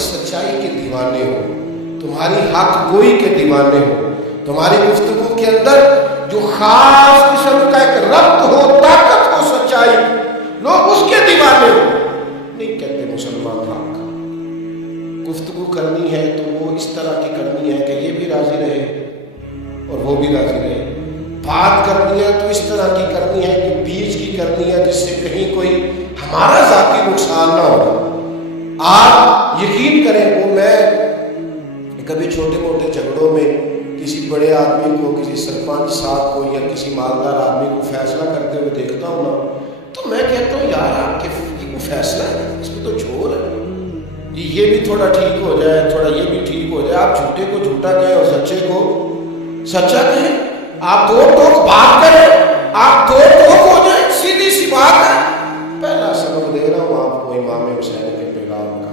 سچائی کے دیوانے ہو، تمہاری حق گوئی کے دیوانے ہو، تمہاری گفتگو کے اندر جو خاص قسم کا ایک ربط ہو، طاقت ہو سچائی، لوگ اس کے دیوانے ہو۔ نہیں کہتے مسلمان حق گفتگو کرنی ہے تو وہ اس طرح کی کرنی ہے کہ یہ بھی راضی رہے اور وہ بھی راضی رہے، بات کرنی ہے تو اس طرح کی کرنی ہے کہ بیچ کی کرنی ہے جس سے کہیں کوئی ہمارا ذاتی نقصان نہ ہو۔ آپ یقین کریں، وہ میں کبھی چھوٹے موٹے جھگڑوں میں کسی بڑے آدمی کو، کسی سرپنچ صاحب کو یا کسی مالدار آدمی کو فیصلہ کرتے ہوئے دیکھتا ہوں نا، تو میں کہتا ہوں یار آپ کے یہ کوئی فیصلہ ہے، اس میں تو جھول ہے، یہ بھی تھوڑا ٹھیک ہو جائے، تھوڑا یہ بھی ٹھیک ہو جائے، آپ جھوٹے کو جھوٹا کہیں اور سچے کو سچا کہیں، آپ دو ٹوک بات کریں، آپ دو ٹوک ہو جائیں، سیدھی سی بات ہے۔ پہلا سبق دے رہا ہوں آپ کو امام حسین کے پیغام کا،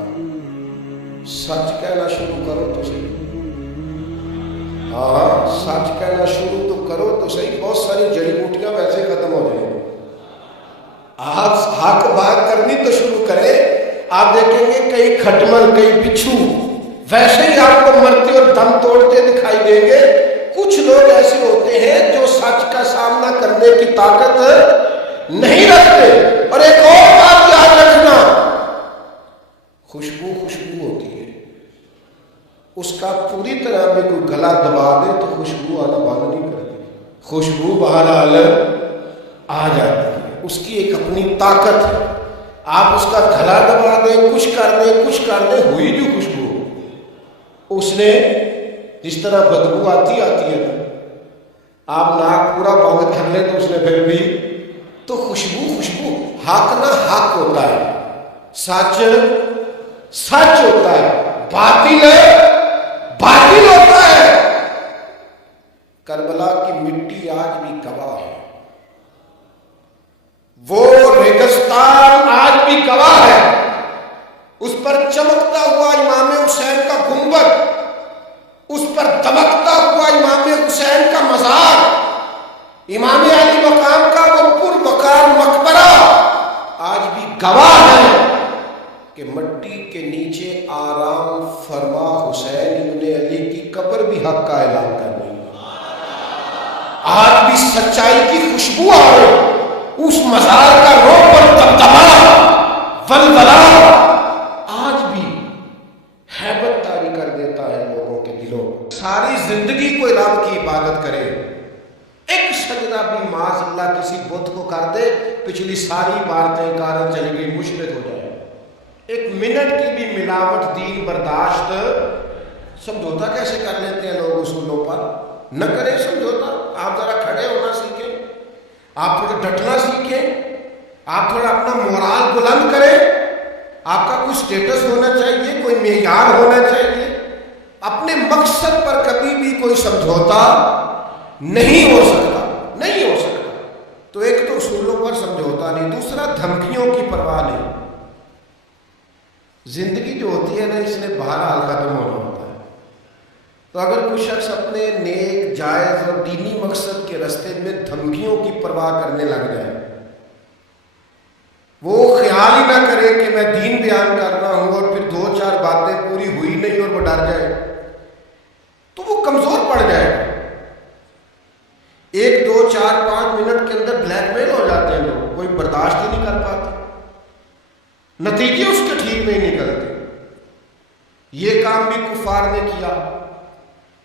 سچ کہنا شروع کرو تو صحیح، ہاں سچ کہنا شروع تو کرو تو صحیح، بہت ساری جڑی بوٹیاں ویسے ختم ہو جائیں۔ آپ حق بات کرنی تو شروع کریں، آپ دیکھیں گے کئی کھٹمل، کئی بچھو ویسے ہی آپ کو مرتے اور دم توڑتے دکھائی دیں گے۔ کچھ لوگ ایسے ہوتے ہیں جو سچ کا سامنا کرنے کی طاقت نہیں رکھتے۔ اور ایک اور بات یاد رکھنا، خوشبو ہوتی ہے، اس کا پوری طرح میں کوئی گلا دبا دے تو خوشبو آنا بند نہیں کرتی، خوشبو بہرحال آ جاتی ہے، اس کی ایک اپنی طاقت ہے۔ آپ اس کا گلا دبا دیں، کچھ کر دیں، ہوئی جو خوشبو، اس نے جس طرح بدبو آتی ہے نا، آپ ناک پورا بند کر لیں تو اس نے پھر بھی تو خوشبو حق نہ حق ہوتا ہے، سچ ہوتا ہے، باطل ہوتا ہے۔ کربلا کی مٹی آج بھی گواہ ہے، وہ ریگستان آج بھی گواہ ہے، اس پر چمکتا ہوا امام حسین کا گنبد، اس پر دمکتا ہوا امام حسین کا مزار، امام علی مقام کا وہ پر وقار مقبرہ آج بھی گواہ ہے کہ مٹی کے نیچے آرام فرما حسین ابن علی کی قبر بھی حق کا اعلان کر رہی ہے۔ آج بھی سچائی کی خوشبو آ رہی، اس مزار کا روح پر دبدبا، ولولہ آج بھی ہیبت طاری کر دیتا ہے لوگوں کے دلوں۔ ساری زندگی کوئی رب کی عبادت کرے، ایک سجدہ بھی معاذ اللہ کسی بت کو کر دے، پچھلی ساری عبادتیں کارن چلی گئی، مشرک ہو جائے۔ ایک منٹ کی بھی ملاوٹ دین برداشت، سمجھوتا کیسے کر لیتے ہیں لوگ اصولوں پر؟ نہ کریں سمجھوتا، آپ ذرا کھڑے ہونا سیکھیں، آپ تھوڑا ڈٹنا سیکھیں، آپ تھوڑا اپنا مورال بلند کریں، آپ کا کوئی سٹیٹس ہونا چاہیے، کوئی معیار ہونا چاہیے، اپنے مقصد پر کبھی بھی کوئی سمجھوتا نہیں ہو سکتا۔ تو ایک تو اصولوں پر سمجھوتا نہیں، دوسرا دھمکیوں کی پرواہ نہیں۔ زندگی جو ہوتی ہے نا، اس نے بہرحال ختم ہونا ہوتا ہے، تو اگر کوئی شخص اپنے نیک، جائز اور دینی مقصد کے راستے میں دھمکیوں کی پرواہ کرنے لگ جائے، وہ خیال ہی نہ کرے کہ میں دین بیان کر رہا ہوں اور پھر 2-4 باتیں پوری ہوئی نہیں اور وہ ڈر جائے، تو وہ کمزور پڑ جائے گا۔ 1 2 4 5 منٹ کے اندر بلیک میل ہو جاتے ہیں لوگ، کوئی برداشت ہی نہیں کر پاتے، نتیجے اس کے ٹھیک نہیں نکلتے۔ یہ کام بھی کفار نے کیا،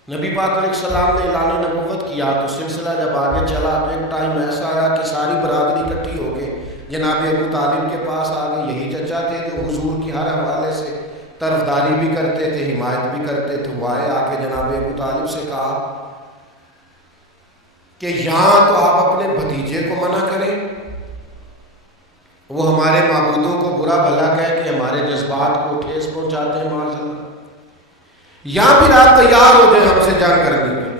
نبی پاک علیہ السلام نے اعلان نبوت کیا تو سلسلہ جب آگے چلا تو ایک ٹائم ایسا آیا کہ ساری برادری اکٹھی ہو کے جناب ابو طالب کے پاس آ گئے۔ یہی چچا تھے جو حضور کی ہر حوالے سے طرفداری بھی کرتے تھے، حمایت بھی کرتے تھے۔ وہ آئے، آ کے جناب ابو طالب سے کہا کہ یہاں تو آپ اپنے بھتیجے کو منع کریں، وہ ہمارے معبودوں کو برا بھلا کہہ کے ہمارے جذبات کو ٹھیس پہنچاتے ہیں معاذ اللہ، یہاں بھی آپ تیار ہو جائیں ہم سے جنگ کرنے میں۔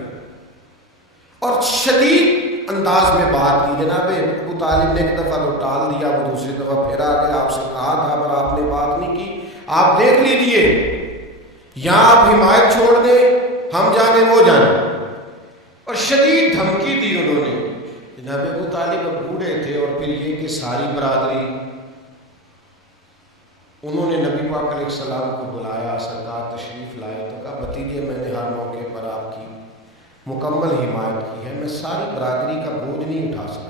اور شدید انداز میں بات کی، جناب ابو طالب نے ایک دفعہ تو ٹال دیا، وہ دوسری دفعہ پھر آ گیا، آپ سے کہا تھا پر آپ نے بات نہیں کی، آپ دیکھ لیجیے، یہاں آپ حمایت چھوڑ دیں، ہم جانے وہ جانے، اور شدید دھمکی دی انہوں نے۔ جناب ابو طالب اب بوڑھے تھے، اور پھر یہ کہ ساری برادری انہوں نے نبی پاک علیہ السلام کو بلایا، سرکار تشریف لائے تو کہا بھتیجے میں نے ہر موقع پر آپ کی مکمل حمایت کی ہے، میں ساری برادری کا بوجھ نہیں اٹھا سکتا،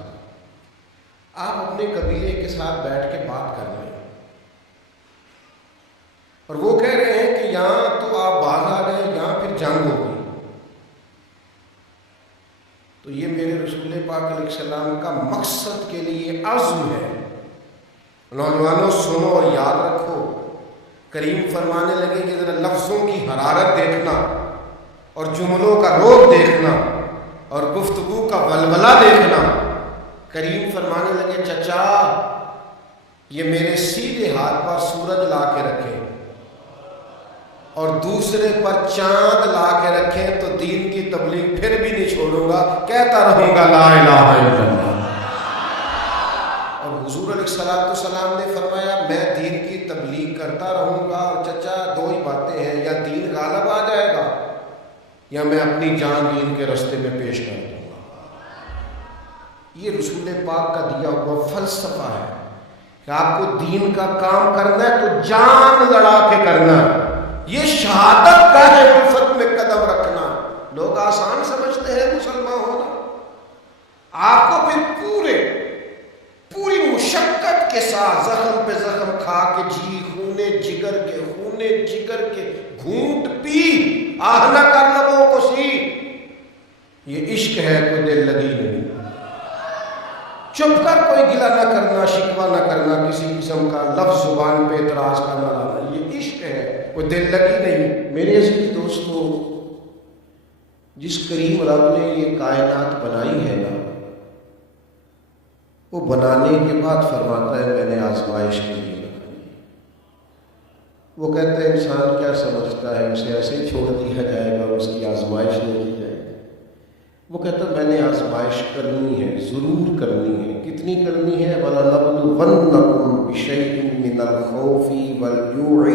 آپ اپنے قبیلے کے ساتھ بیٹھ کے بات کر لیں۔ اور وہ کہہ رہے ہیں کہ یہاں تو آپ باز آ گئے، یہاں پھر جنگ ہو گئی۔ تو یہ میرے رسول پاک علیہ السلام کا مقصد کے لیے عزم ہے۔ نوجوانوں سنو اور یاد رکھو، کریم فرمانے لگے کہ ذرا لفظوں کی حرارت دیکھنا اور جملوں کا روب دیکھنا اور گفتگو کا ولولہ دیکھنا۔ کریم فرمانے لگے چچا یہ میرے سیدھے ہاتھ پر سورج لا کے رکھیں اور دوسرے پر چاند لا کے رکھیں تو دین کی تبلیغ پھر بھی نہیں چھوڑوں گا، کہتا رہوں گا لا الہ الا اللہ۔ اور حضور علیہ السلام نے فرمایا میں دین کی تبلیغ کرتا رہوں گا، اور چچا دو ہی باتیں ہیں، یا دین غالب آ جائے گا یا میں اپنی جان دین کے راستے میں پیش کر دوں گا۔ یہ رسول پاک کا دیا ہوا فلسفہ ہے کہ آپ کو دین کا کام کرنا ہے تو جان لڑا کے کرنا ہے۔ یہ شہادت کا ہے الفت میں قدم رکھنا۔ لوگ آسان سمجھتے ہیں مسلمان ہونا، آپ کو پھر پوری مشقت کے ساتھ زخم پہ زخم کھا کے جی خونے جگر کے گھونٹ پی آہ نہ کر لبوں کو سی، یہ عشق ہے، کوئی دل لگی نہیں۔ چپ کر کوئی گلہ نہ کرنا، شکوہ نہ کرنا، کسی قسم کا لفظ زبان پہ اعتراض کا نہ لانا، یہ عشق ہے، کوئی دل لگی نہیں۔ میرے عزیز دوستو، جس کریم رب نے یہ کائنات بنائی ہے نا، وہ بنانے کے بعد فرماتا ہے میں نے آزمائش کے لیے بنائی۔ وہ کہتا ہے انسان کیا سمجھتا ہے اسے ایسے ہی چھوڑ دیا جائے گا، اس کی آزمائش نہیں کی جائے گی۔ وہ کہتا ہے میں نے آزمائش کرنی ہے، ضرور کرنی ہے۔ کتنی کرنی ہے؟ وَلَنَبْلُوَنَّكُمْ بِشَيْءٍ مِّنَ الْخَوْفِ وَالْجُوعِ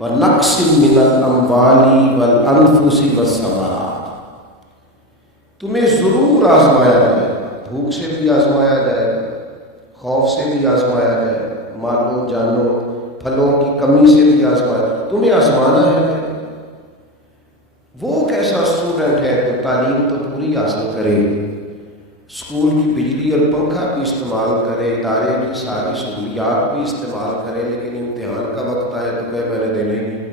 وَنَقْصٍ مِّنَ الْأَمْوَالِ وَالْأَنفُسِ وَالثَّمَرَاتِ۔ تمہیں ضرور آزمایا جائے گا، بھوک سے بھی آزمایا جائے گا، خوف سے بھی آزمایا جائے گا، مالوں جانوں پھلوں کی کمی سے بھی آزمایا، تمہیں آزمانا ہے۔ وہ کیسا اسٹوڈنٹ ہے تو تعلیم تو پوری حاصل کرے، اسکول کی بجلی اور پنکھا بھی استعمال کرے، ادارے کی ساری سہولیات بھی استعمال کرے، لیکن امتحان کا وقت آئے تو کہ میں نے دینے نہیں۔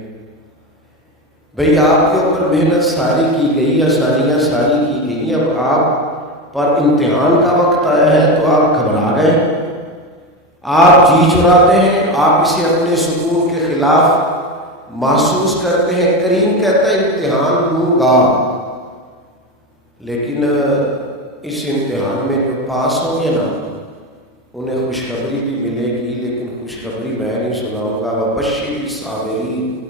بھئی آپ کے اوپر محنت ساری کی گئی، آسانیاں ساری کی گئی، اب آپ پر امتحان کا وقت آیا ہے تو آپ گھبرا گئے، آپ جی چراتے ہیں، آپ اسے اپنے سکون کے خلاف محسوس کرتے ہیں۔ کریم کہتا ہے امتحان لوں گا، لیکن اس امتحان میں جو پاس ہوں گے نا انہیں خوشخبری بھی ملے گی، لیکن خوشخبری میں نہیں سناؤں گا۔ وَبَشِّرِ الصَّابِرِينَ،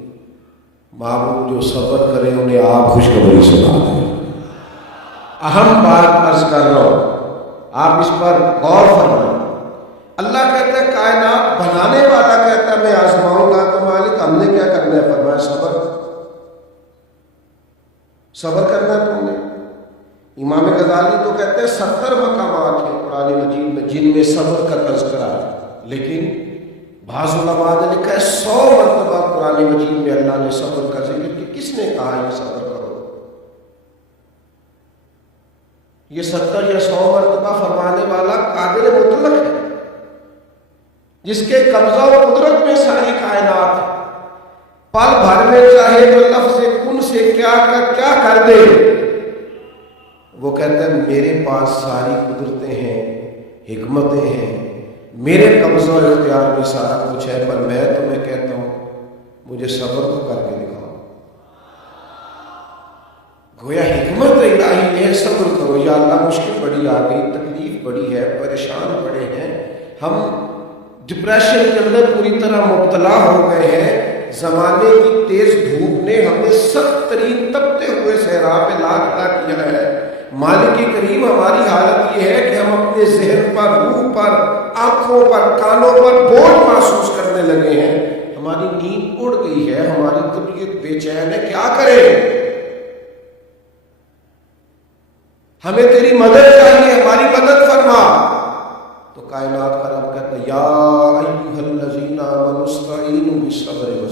محبوب جو صبر کرے انہیں آپ خوشخبری سنا دیں۔ اہم بات عرض کر رہا ہوں، آپ اس پر غور فرمائیں۔ اللہ کہتا ہے کائنات بنانے والا کہتا ہے میں آزماؤں گا، تو مالک ہم نے کیا کرنا ہے؟ فرمایا صبر کرنا ہے تم نے۔ امام غزالی تو کہتے ہیں 70 مقامات ہیں قرآن مجید میں جن میں صبر کا تذکرہ ہے، لیکن بعض علماء نے لکھا ہے 100 مرتبہ قرآن مجید میں اللہ نے صبر کا ذکر کیا۔ کس نے کہا یہ صبر کرو؟ یہ 70 یا 100 مرتبہ فرمانے والا قادر مطلق ہے، جس کے قبضہ و قدرت میں ساری کائنات ہے۔ پل بھر میں چاہے تو لفظ کن سے کیا کر دے، وہ کہتا ہے میرے پاس ساری قدرتیں ہیں، حکمتیں ہیں، میرے قبضہ و اختیار میں سارا کچھ ہے، پر میں تمہیں کہتا ہوں مجھے صبر تو کر کے دکھاؤ۔ گویا حکمت الہی ہے صبر کرو۔ یا اللہ مشکل بڑی آ گئی، تکلیف بڑی ہے، پریشان بڑے ہیں، ہم ڈپریشن کے اندر پوری طرح مبتلا ہو گئے ہیں، زمانے کی تیز دھوپ نے ہمیں سخت ترین تپتے ہوئے صحرا پہ لا کھڑا کیا ہے۔ مالک کریم ہماری حالت یہ ہے کہ ہم اپنے ذہن پر، روح پر، آنکھوں پر، کانوں پر بوجھ محسوس کرنے لگے ہیں، ہماری نیند اڑ گئی ہے، ہماری طبیعت بے چین ہے، کیا کریں؟ ہمیں تیری مدد چاہیے، ہماری مدد فرما۔ تو کائنات کا رب کہتا ہے یا ایھا الذین آمنوا استعینوا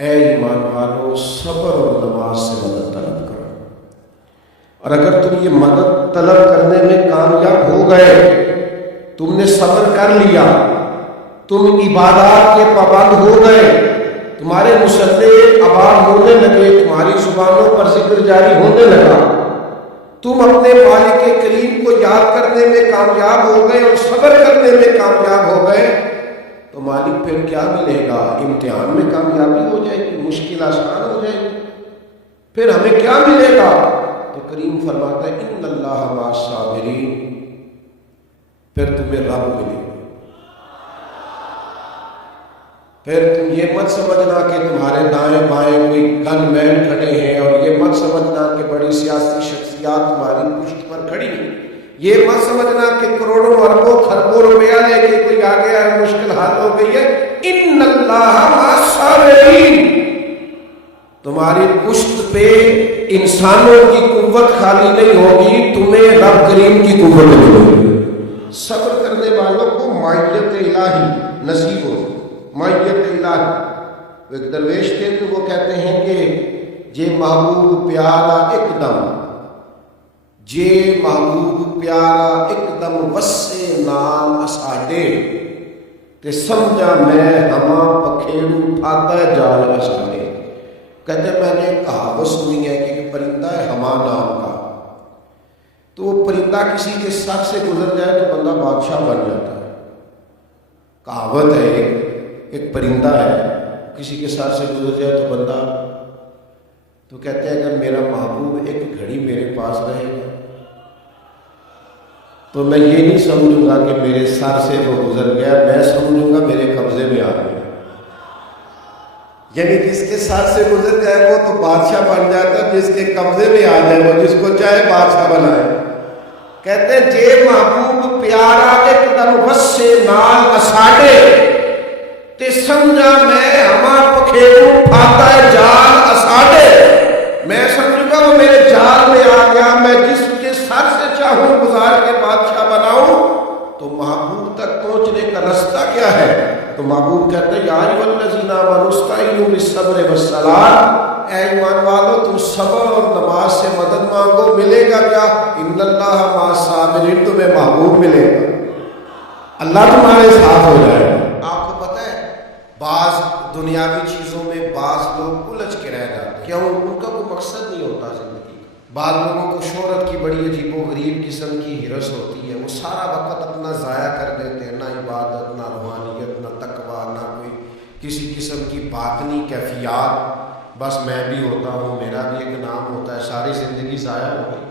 اے ایمان والو، صبر اور نماز سے مدد طلب کرو، اور اگر تم یہ مدد طلب کرنے میں کامیاب ہو گئے، تم نے صبر کر لیا، تم عبادات کے پابند ہو گئے، تمہارے مصلے آباد ہونے لگے، تمہاری زبانوں پر ذکر جاری ہونے لگا، تم اپنے مالک کریم کو یاد کرنے میں کامیاب ہو گئے اور صبر کرنے میں کامیاب ہو گئے، تو مالک پھر کیا ملے گا؟ امتحان میں کامیابی ہو جائے گی، مشکل آسان ہو جائے گی، پھر ہمیں کیا ملے گا؟ تو کریم فرماتا ہے ان اللہ مع الصابرین، پھر تمہیں رب ملے گا۔ پھر تم یہ مت سمجھنا کہ تمہارے دائیں بائیں کوئی گن مین کھڑے ہیں، اور یہ مت سمجھنا کہ بڑی سیاسی شخصیات تمہاری پشت پر کھڑی ہیں، یہ مت سمجھنا کہ کروڑوں اربوں خربوں روپیہ لے کے کوئی آ گیا ہے، مشکل حل ہو گئی ہے۔ ان اللہ مع الصابرین، تمہاری پشت پہ انسانوں کی قوت خالی نہیں ہوگی، تمہیں رب کریم کی قوت ملے گی۔ صبر کرنے والوں کو معیت الہی نصیب ہوگی، معیت الہی۔ ایک درویش تھے تو وہ کہتے ہیں کہ جے محبوب پیارا ایک دم، جے محبوب پیارا ایک دم وسے نام اساڈے، تے سمجھا میں ہما پکھیڑو پھاتا جال اساڈے۔ کہتے میں نے کہاوت سنی ہے کہ ایک پرندہ ہے ہما نام کا، تو وہ پرندہ کسی کے سر سے گزر جائے تو بندہ بادشاہ بن جاتا ہے۔ کہاوت ہے ایک پرندہ ہے، کسی کے سر سے گزر جائے تو بندہ، تو کہتے ہیں اگر میرا محبوب ایک گھڑی میرے پاس رہے گا تو میں یہ نہیں سمجھوں گا کہ میرے سر سے وہ گزر گیا، میں سمجھوں گا میرے قبضے میں آ گیا۔ یعنی جس کے سر سے گزر جائے وہ تو بادشاہ بن جاتا ہے، جس کے قبضے میں آ جائے وہ جس کو چاہے بادشاہ بنائے۔ کہتے ہیں جے محبوب پیارا ایک دم وسے نال اساڈے، تے سمجھا میں ہما پکھیڑوں پھاتا ہے جال اساڈے، میں سمجھوں گا وہ میرے جال میں آ گیا، میں جس کے سر سے چاہوں گزار کے بادشاہ بناؤں۔ تو محبوب تک پہنچنے کا رستہ کیا ہے؟ تو محبوب کہتے ہیں یا ایھا الذین آمنوا استعینوا بالصبر والصلاۃ، اے ایمان والو تم صبر اور نماز سے مدد مانگو، ملے گا کیا؟ ان اللہ مع الصابرین، تمہیں محبوب ملے گا، اللہ تمہارے ساتھ ہو جائے گا۔ آپ کو پتہ ہے بعض دنیاوی چیزوں میں بعض لوگ الجھ کے رہ جاتے ہیں، کیوں؟ ان کا کوئی مقصد نہیں ہوتا زندگی کا۔ بعض لوگوں کو شہرت کی بڑی عجیب و غریب قسم کی ہرس ہوتی ہے، وہ سارا وقت اپنا ضائع کر دیتے ہیں، نہ عبادت، نہ روحانیت، نہ تقویٰ، نہ کوئی کسی قسم کی باطنی کیفیات، بس میں بھی ہوتا ہوں، میرا بھی ایک نام ہوتا ہے، ساری زندگی ضائع ہو گئی۔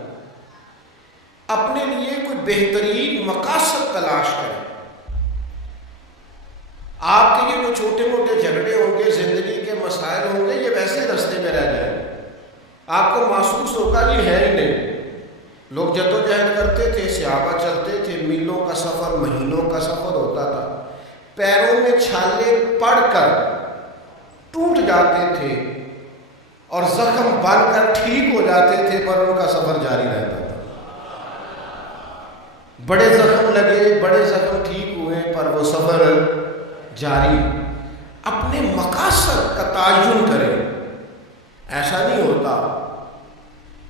اپنے لیے کوئی بہترین مقاصد تلاش کریں۔ آپ کے یہ جو چھوٹے موٹے جھگڑے ہوں گے، زندگی کے مسائل ہوں گے، یہ ویسے رستے میں رہ جائیں، آپ کو محسوس ہوگا یہ ہے ہی نہیں۔ لوگ جدوجہد کرتے تھے، صحابہ چلتے تھے، میلوں کا سفر، مہینوں کا سفر ہوتا تھا، پیروں میں چھالے پڑ کر ٹوٹ جاتے تھے اور زخم بن کر ٹھیک ہو جاتے تھے، پر ان کا سفر جاری رہتا تھا۔ بڑے زخم لگے، بڑے زخم ٹھیک ہوئے، پر وہ سفر جاری۔ اپنے مقاصد کا تعین کریں۔ ایسا نہیں ہوتا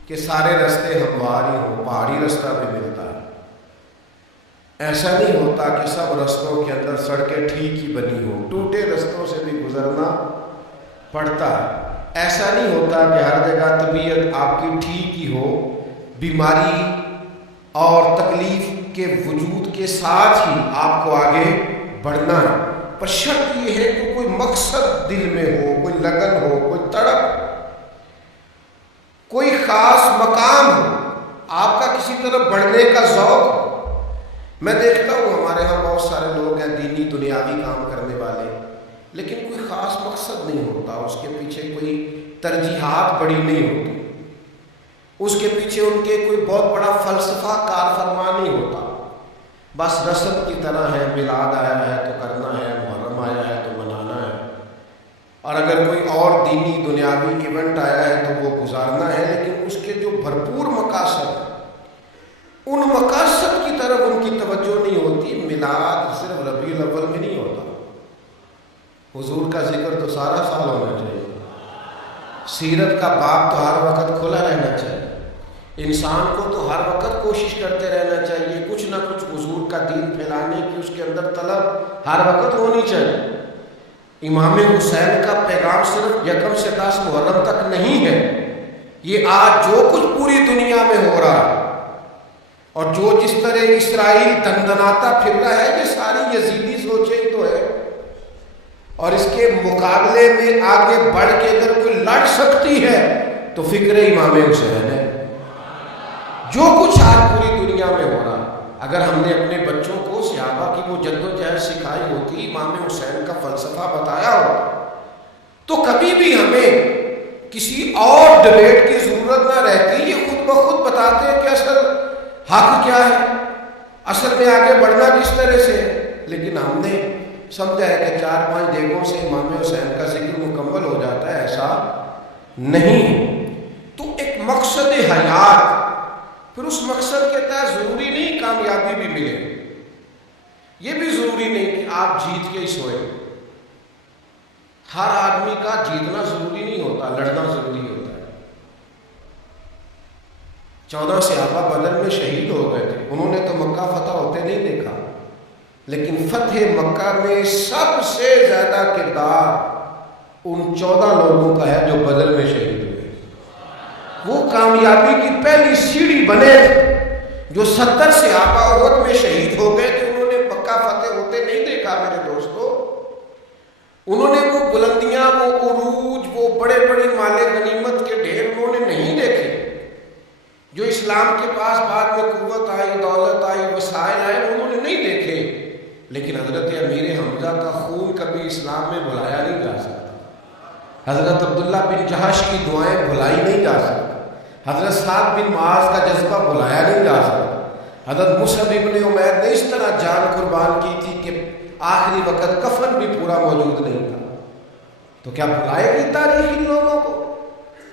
کہ سارے راستے ہموار ہی ہوں، پہاڑی راستہ بھی ملتا ہے۔ ایسا نہیں ہوتا کہ سب رستوں کے اندر سڑکیں ٹھیک ہی بنی ہوں، ٹوٹے رستوں سے بھی گزرنا پڑتا ہے۔ ایسا نہیں ہوتا کہ ہر جگہ طبیعت آپ کی ٹھیک ہی ہو، بیماری اور تکلیف کے وجود کے ساتھ ہی آپ کو آگے بڑھنا ہے، پر شرط یہ ہے کہ کوئی مقصد دل میں ہو، کوئی لگن ہو، کوئی تڑپ، کوئی خاص مقام ہو، آپ کا کسی طرف بڑھنے کا ذوق ہو۔ میں دیکھتا ہوں ہمارے ہاں بہت سارے لوگ ہیں دینی دنیاوی کام کرنے والے، لیکن کوئی خاص مقصد نہیں ہوتا، اس کے پیچھے کوئی ترجیحات بڑی نہیں ہوتی، اس کے پیچھے ان کے کوئی بہت بڑا فلسفہ کار فرما نہیں ہوتا، بس رسم کی طرح ہے، میلاد آیا ہے تو کرنا ہے، محرم آیا ہے تو منانا ہے، اور اگر کوئی اور دینی دنیاوی ایونٹ آیا ہے تو وہ گزارنا ہے، لیکن اس کے جو بھرپور مقاصد ہیں ان مقاصد کی طرف ان کی توجہ نہیں ہوتی۔ میلاد صرف ربیع الاول میں نہیں ہوتا، حضور کا ذکر تو سارا سال ہونا چاہیے، سیرت کا باب تو ہر وقت کھلا رہنا چاہیے، انسان کو تو ہر وقت کوشش کرتے رہنا چاہیے، کچھ نہ کچھ حضور کا دین پھیلانے کی اس کے اندر طلب ہر وقت ہونی چاہیے۔ امام حسین کا پیغام صرف یکم سے 10 محرم تک نہیں ہے، یہ آج جو کچھ پوری دنیا میں ہو رہا ہے اور جو جس طرح اسرائیل دندناتا پھر رہا ہے، یہ ساری یزیدی سوچیں تو ہے، اور اس کے مقابلے میں آگے بڑھ کے اگر کوئی لڑ سکتی ہے تو فکر امام حسین ہے۔ جو کچھ آج پوری دنیا میں ہو رہا، اگر ہم نے اپنے بچوں کو صحابہ کی وہ جدوجہد سکھائی ہوتی، امام حسین کا فلسفہ بتایا ہوتا، تو کبھی بھی ہمیں کسی اور ڈبیٹ کی ضرورت نہ رہتی۔ یہ خود بخود بتاتے ہیں کہ اصل حق کیا ہے، اصل میں آگے بڑھنا کس طرح سے ہے، لیکن ہم نے سمجھا ہے کہ 4-5 دیگوں سے امام حسین کا ذکر مکمل ہو جاتا ہے، ایسا نہیں۔ تو ایک مقصد حیات، پھر اس مقصد کے تحت ضروری نہیں کامیابی بھی ملے، یہ بھی ضروری نہیں کہ آپ جیت کے ہی سوئے، ہر آدمی کا جیتنا ضروری نہیں ہوتا، لڑنا ضروری ہوتا ہے۔ 14 صحابہ بدر میں شہید ہو گئے تھے، انہوں نے تو مکہ فتح ہوتے نہیں دیکھا، لیکن فتح مکہ میں سب سے زیادہ کردار ان 14 لوگوں کا ہے جو بدر میں شہید ہوئے۔ وہ کامیابی کی پہلی سیڑھی بنے جو 70 صحابہ احد میں شہید ہو گئے تھے، انہوں نے مکہ فتح ہوتے نہیں دیکھا میرے دوستو، انہوں نے وہ بلندیاں، وہ عروج، وہ بڑے بڑے مال غنیمت کے ڈھیر انہوں نے نہیں دیکھے، جو اسلام کے پاس بعد میں قوت آئی، دولت آئی، وسائل آئے، انہوں نے نہیں دیکھے۔ لیکن حضرت امیر حمزہ کا خون کبھی اسلام میں بھلایا نہیں جا سکتا، حضرت عبداللہ بن جہش کی دعائیں بھلائی نہیں جا سکتی، حضرت سعد بن معاذ کا جذبہ بھلایا نہیں جا سکتا، حضرت مصعب ابن عمیر نے اس طرح جان قربان کی تھی کہ آخری وقت کفن بھی پورا موجود نہیں تھا، تو کیا بھلائے گی تاریخ ان لوگوں کو؟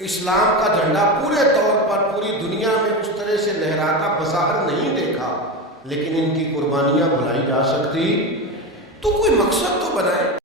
اسلام کا جھنڈا پورے طور پر پوری دنیا میں اس طرح سے لہراتا بظاہر نہیں دیکھا، لیکن ان کی قربانیاں بھلائی جا سکتی، تو کوئی مقصد تو بنائے۔